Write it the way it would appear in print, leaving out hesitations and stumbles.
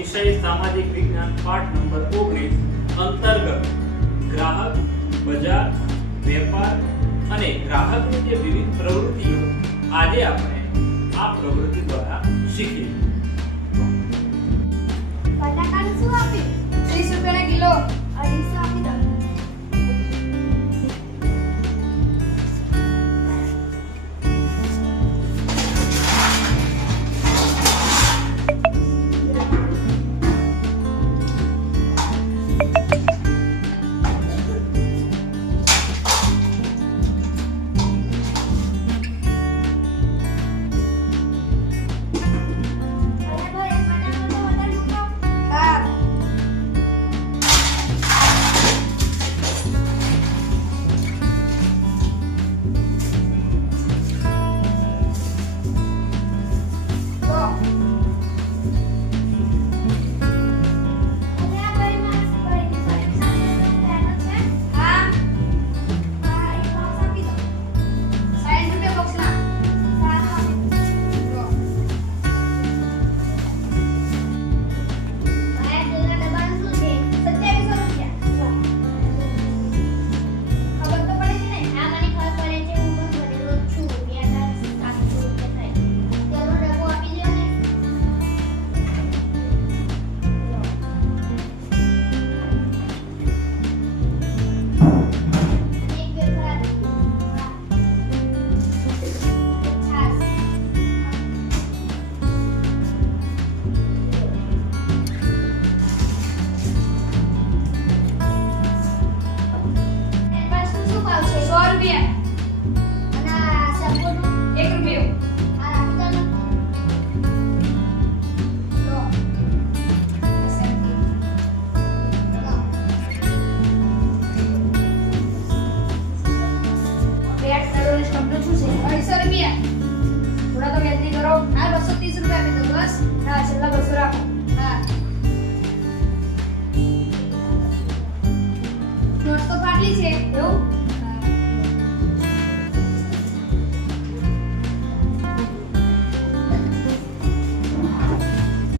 વિષય સામાજિક વિજ્ઞાન પાઠ નંબર 19 અંતર્ગત ગ્રાહક, બજાર, વેપાર અને ગ્રાહકની જે વિવિધ પ્રવૃત્તિઓ આજે આપણે આ પ્રવૃત્તિ દ્વારા શીખી. બટાકાનું શું આપ્યું? 30 રૂપિયાના કિલો. 250 આપી દો. થોડા તો ગણતરી કરો. આ 230 રૂપિયા આપી દો બસ. હા, છેલ્લા 200 રાખો. હા, નોટ તો ફાટલી છે એવું.